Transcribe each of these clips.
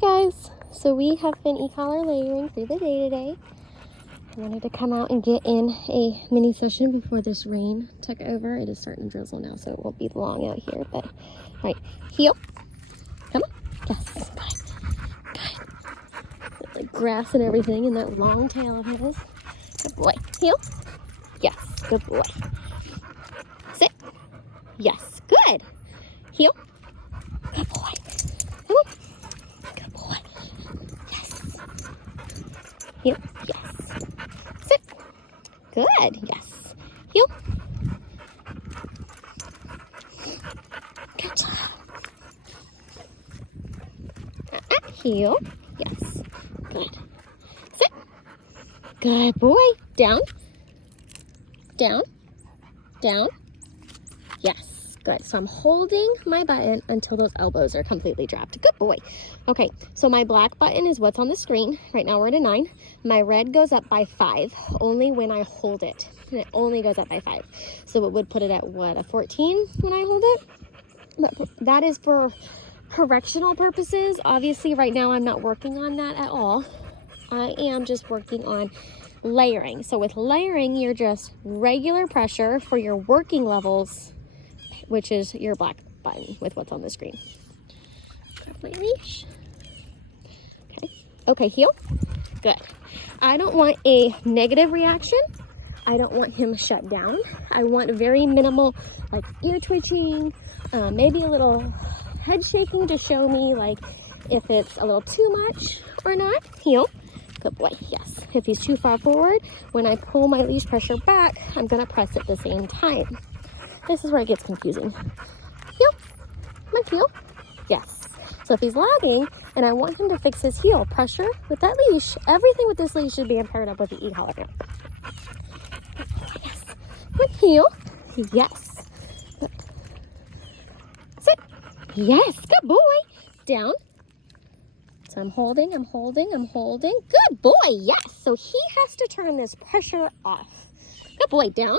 Guys, so we have been e-collar layering through the day today. I wanted to come out and get in a mini session before this rain took over. It is starting to drizzle now, so it won't be long out here, but all right, heel, come on, yes, good, like grass and everything in that long tail of his. Good boy, heel, yes, good boy, sit, yes, good, heel, good boy, come on. Heel, yes. Sit. Good, yes. Heel. Good job. Heel, yes. Good. Sit. Good boy. Down. Down. Down. Yes. Good. So I'm holding my button until those elbows are completely dropped. Good boy. Okay, so my black button is what's on the screen. Right now we're at a 9. My red goes up by 5 only when I hold it. And it only goes up by 5. So it would put it at what, a 14 when I hold it? But that is for correctional purposes. Obviously right now I'm not working on that at all. I am just working on layering. So with layering, you're just regular pressure for your working levels, which is your black button with what's on the screen. Grab my leash. Okay, heel. Good. I don't want a negative reaction. I don't want him shut down. I want very minimal, like ear twitching, maybe a little head shaking to show me like if it's a little too much or not. Heel. Good boy, yes. If he's too far forward, when I pull my leash pressure back, I'm gonna press at the same time. This is where it gets confusing. Heel. Come on, heel. Yes. So if he's lagging and I want him to fix his heel, pressure with that leash, everything with this leash should be paired up with the e-collar now. Yes. Come on, heel. Yes. Good. Sit. Yes. Good boy. Down. So I'm holding. Good boy. Yes. So he has to turn this pressure off. Good boy. Down.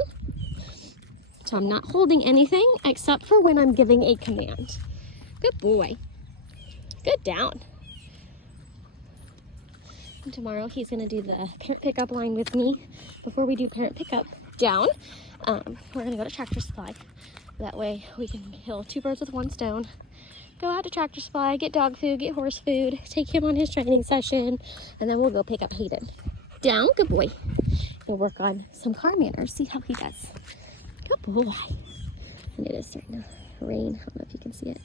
So I'm not holding anything except for when I'm giving a command. Good boy. Good, down. And tomorrow he's gonna do the parent pickup line with me. Before we do parent pickup, down. We're gonna go to Tractor Supply. That way we can kill 2 birds with 1 stone. Go out to Tractor Supply, get dog food, get horse food, take him on his training session, and then we'll go pick up Hayden. Down, good boy. We'll work on some car manners, see how he does. Good boy. And it is starting to rain. I don't know if you can see it.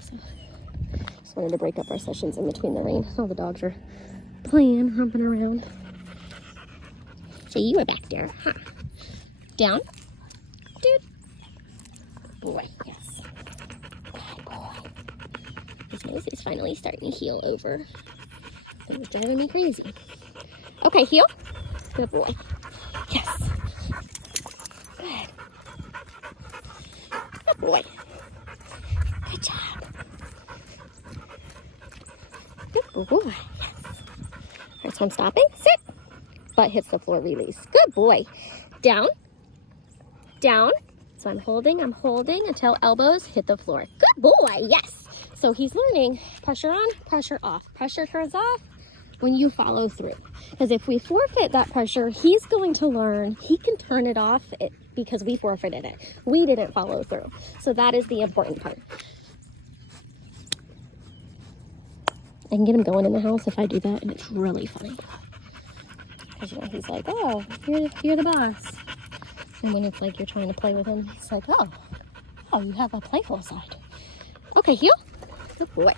So, just wanted to break up our sessions in between the rain. All the dogs are playing, romping around. So you were back there, huh? Down. Dude. Boy, yes. Good boy. His nose is finally starting to heal over. It was driving me crazy. Okay, heel. Good boy. Yes. Good. Good boy. Good job. Good boy. Yes. All right, so I'm stopping. Sit. Butt hits the floor, release. Good boy. Down. Down. So I'm holding until elbows hit the floor. Good boy. Yes. So he's learning pressure on, pressure off. Pressure turns off when you follow through. Because if we forfeit that pressure, he's going to learn he can turn it off because we forfeited it. We didn't follow through. So that is the important part. I can get him going in the house if I do that, and it's really funny. Because, you know, he's like, oh, you're the boss. And when it's like you're trying to play with him, he's like, oh, you have a playful side. Okay, heel. Good boy.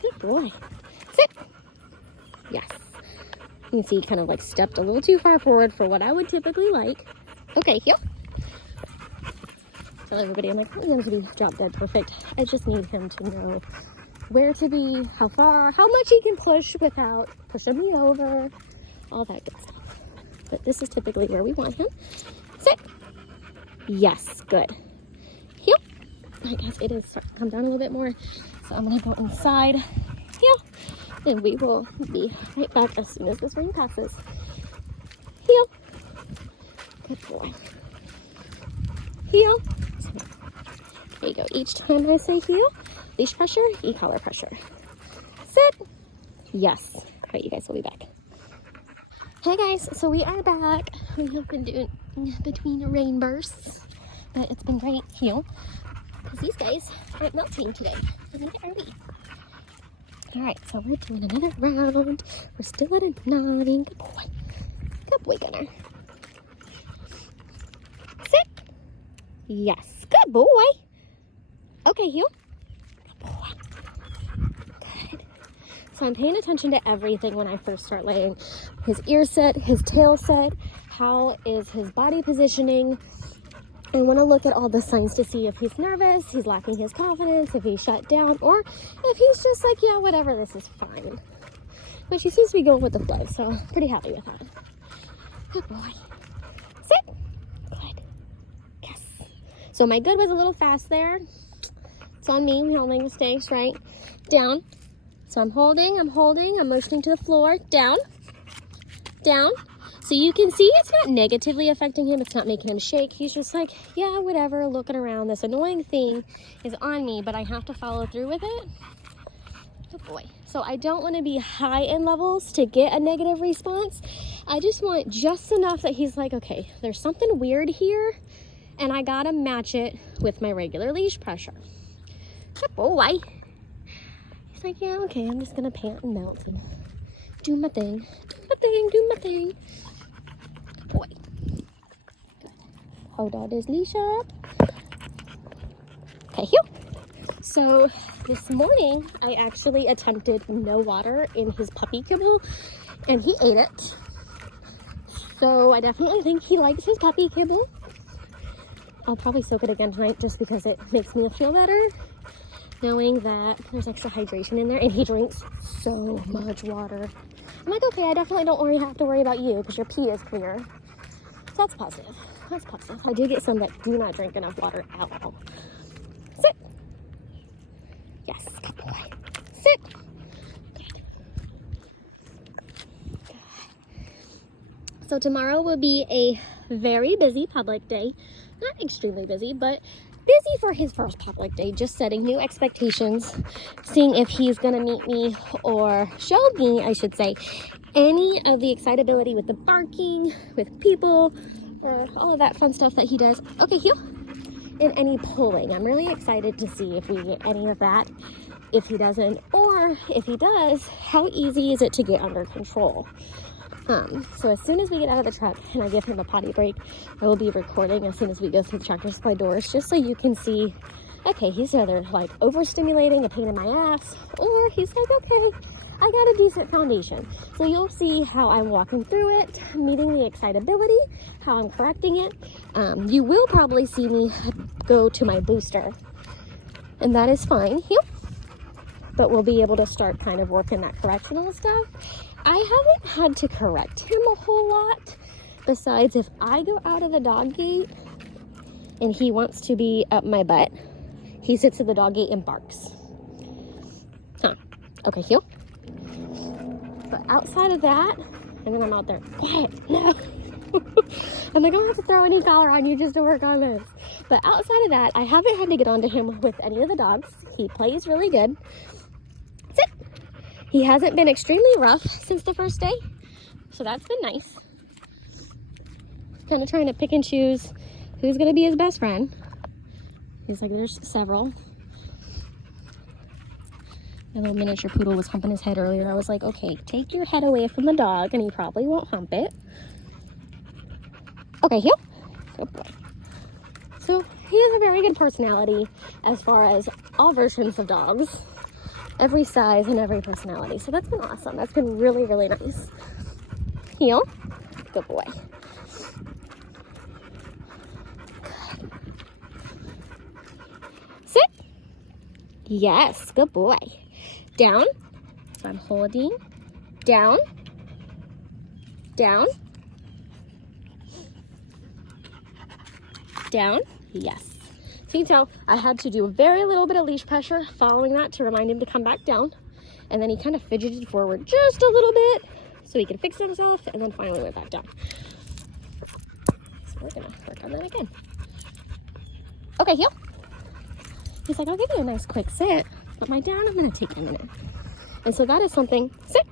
Good boy. Sit. Yes. You can see he kind of like stepped a little too far forward for what I would typically like. Okay, heel. Tell everybody, I'm like, I don't want him to be drop dead perfect. I just need him to know where to be, how far, how much he can push without pushing me over, all that good stuff. But this is typically where we want him. Sit. Yes, good. Heel. I guess it is starting to come down a little bit more. So I'm gonna go inside. Heel. And we will be right back as soon as this rain passes. Heel. Good boy. Heel. There you go. Each time I say heel, Leash pressure, e-collar pressure. Sit. Yes. All right, you guys will be back. Hey guys, so we are back. We have been doing between rain bursts, but it's been great, heel, because these guys aren't melting today. They're gonna get early. All right, so we're doing another round. We're still at a 9. Good boy. Good boy, Gunnar. Sit. Yes. Good boy. Okay, heel. Good boy. Good. So I'm paying attention to everything when I first start laying. His ear set, his tail set, how is his body positioning. I want to look at all the signs to see if he's nervous, he's lacking his confidence, if he's shut down, or if he's just like, yeah, whatever, this is fine. But she seems to be going with the flow, so I'm pretty happy with that. Good boy. Sit. Good. Yes. So my good was a little fast there. It's on me. We don't make mistakes, right? Down. So I'm holding, I'm motioning to the floor. Down. Down. So you can see it's not negatively affecting him. It's not making him shake. He's just like, yeah, whatever, looking around. This annoying thing is on me, but I have to follow through with it. Good boy. So I don't want to be high in levels to get a negative response. I just want just enough that he's like, okay, there's something weird here, and I gotta match it with my regular leash pressure. Good boy. He's like, yeah, okay, I'm just gonna pant and melt and do my thing. Do my thing. Boy. Good. Hold on his leash up. Okay, here. So this morning I actually attempted no water in his puppy kibble and he ate it. So I definitely think he likes his puppy kibble. I'll probably soak it again tonight just because it makes me feel better, knowing that there's extra hydration in there, and he drinks so much water. I'm like, okay, I definitely don't have to worry about you because your pee is clear. So that's positive. That's positive. I do get some that do not drink enough water at all. Sit. Yes, good boy. Sit. Good. Good. So tomorrow will be a very busy public day. Not extremely busy, but busy for his first public day, just setting new expectations, seeing if he's gonna meet me or show me, I should say, any of the excitability with the barking, with people, or all of that fun stuff that he does. Okay, heel. And any pulling. I'm really excited to see if we get any of that, if he doesn't, or if he does, how easy is it to get under control. So as soon as we get out of the truck and I give him a potty break, I will be recording as soon as we go through the Tractor Supply doors, just so you can see, okay, he's either like overstimulating, a pain in my ass, or he's like, okay, I got a decent foundation. So you'll see how I'm walking through it, meeting the excitability, how I'm correcting it. You will probably see me go to my booster, and that is fine. Yep. But we'll be able to start kind of working that correctional stuff. I haven't had to correct him a whole lot, besides if I go out of the dog gate and he wants to be up my butt, he sits at the dog gate and barks. Huh. Okay, heel. But outside of that, and then I'm out there, quiet, no. I'm like, I don't have to throw any collar on you just to work on this. But outside of that, I haven't had to get onto him with any of the dogs. He plays really good. Sit. He hasn't been extremely rough since the first day, so that's been nice. Kind of trying to pick and choose who's going to be his best friend. He's like, there's several. My little miniature poodle was humping his head earlier. I was like, okay, take your head away from the dog, and he probably won't hump it. Okay, heel. Good boy. So he has a very good personality as far as all versions of dogs. Every size and every personality. So that's been awesome. That's been really, really nice. Heel. Good boy. Good. Sit. Yes. Good boy. Down. So I'm holding. Down. Down. Down. Yes. So you can tell I had to do a very little bit of leash pressure following that to remind him to come back down. And then he kind of fidgeted forward just a little bit so he could fix himself, and then finally went back down. So we're gonna work on that again. Okay, heel. He's like, I'll give you a nice quick sit. But my down, I'm gonna take a minute. And so that is something, sit.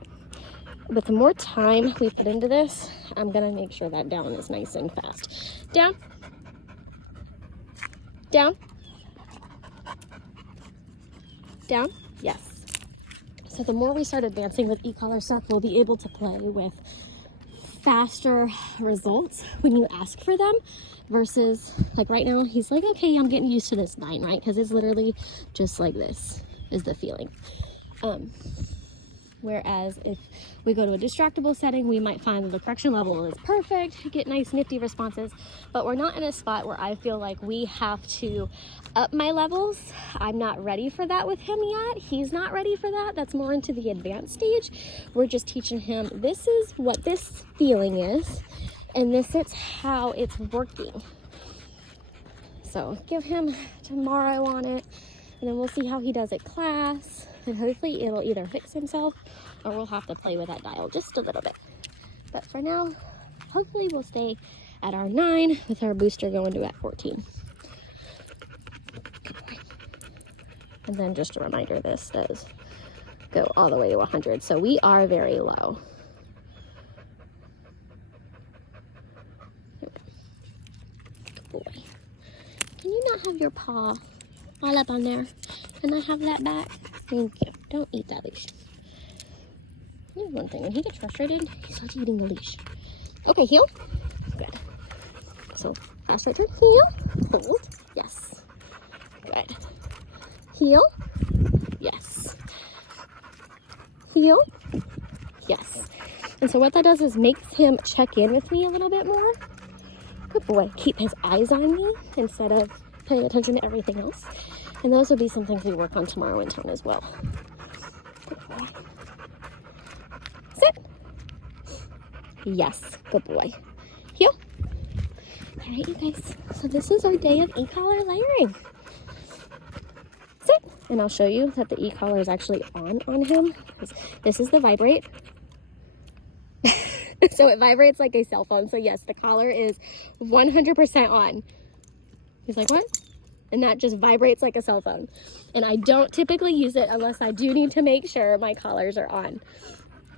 But the more time we put into this, I'm gonna make sure that down is nice and fast. Down. Down. Down. Yes. So the more we start advancing with e-collar stuff, we'll be able to play with faster results when you ask for them versus like right now he's like, okay, I'm getting used to this 9, right? Because it's literally just like this is the feeling. Whereas if we go to a distractible setting, we might find that the correction level is perfect, get nice nifty responses, but we're not in a spot where I feel like we have to up my levels. I'm not ready for that with him yet. He's not ready for that. That's more into the advanced stage. We're just teaching him, this is what this feeling is, and this is how it's working. So give him tomorrow on it, and then we'll see how he does at class. And hopefully it'll either fix himself or we'll have to play with that dial just a little bit. But for now, hopefully we'll stay at our 9 with our booster going to at 14. And then just a reminder, this does go all the way to 100. So we are very low. Good boy. Can you not have your paw all up on there? Can I have that back? Thank you. Don't eat that leash. Here's one thing. When he gets frustrated, he starts eating the leash. Okay, heel. Good. So, fast right turn. Heel. Hold. Yes. Good. Heel. Yes. Heel. Yes. And so what that does is makes him check in with me a little bit more. Good boy. Keep his eyes on me instead of paying attention to everything else. And those will be some things we work on tomorrow in town as well. Good boy. Sit. Yes, good boy. Heel. All right, you guys. So this is our day of e-collar layering. Sit. And I'll show you that the e-collar is actually on him. This is the vibrate. So it vibrates like a cell phone. So yes, the collar is 100% on. He's like, what? And that just vibrates like a cell phone. And I don't typically use it unless I do need to make sure my collars are on.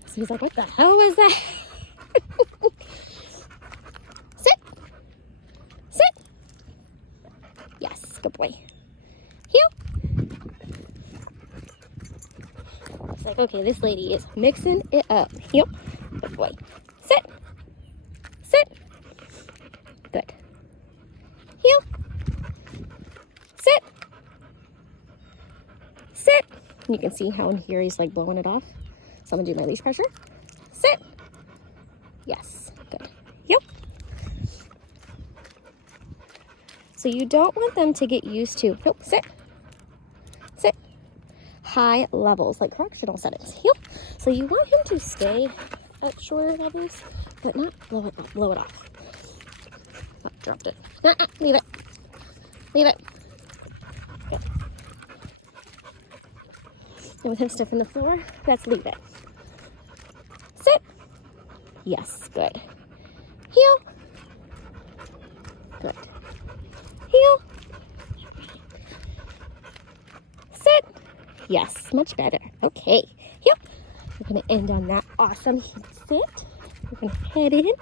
So he's like, what the hell was that? Sit. Sit. Yes, good boy. Heel. It's like, okay, this lady is mixing it up. Heel. Good boy. Sit. Sit. Good. Heel. Sit. Sit. You can see how in here he's like blowing it off. So I'm gonna do my leash pressure. Sit. Yes. Good. Yep. So you don't want them to get used to, nope, sit. Sit. High levels, like correctional settings. Yep. So you want him to stay at shorter levels, but not blow it off. Oh, dropped it. Leave it. Leave it. Good. And with him stiffing the floor, let's leave it. Sit. Yes, good. Heel. Good. Heel. Sit. Yes, much better. Okay. Heel. We're going to end on that awesome sit. We're going to head in.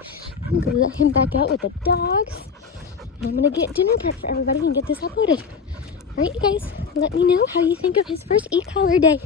I'm going to let him back out with the dogs. And I'm going to get dinner prep for everybody and get this uploaded. All right, you guys, let me know how you think of his first e-collar day.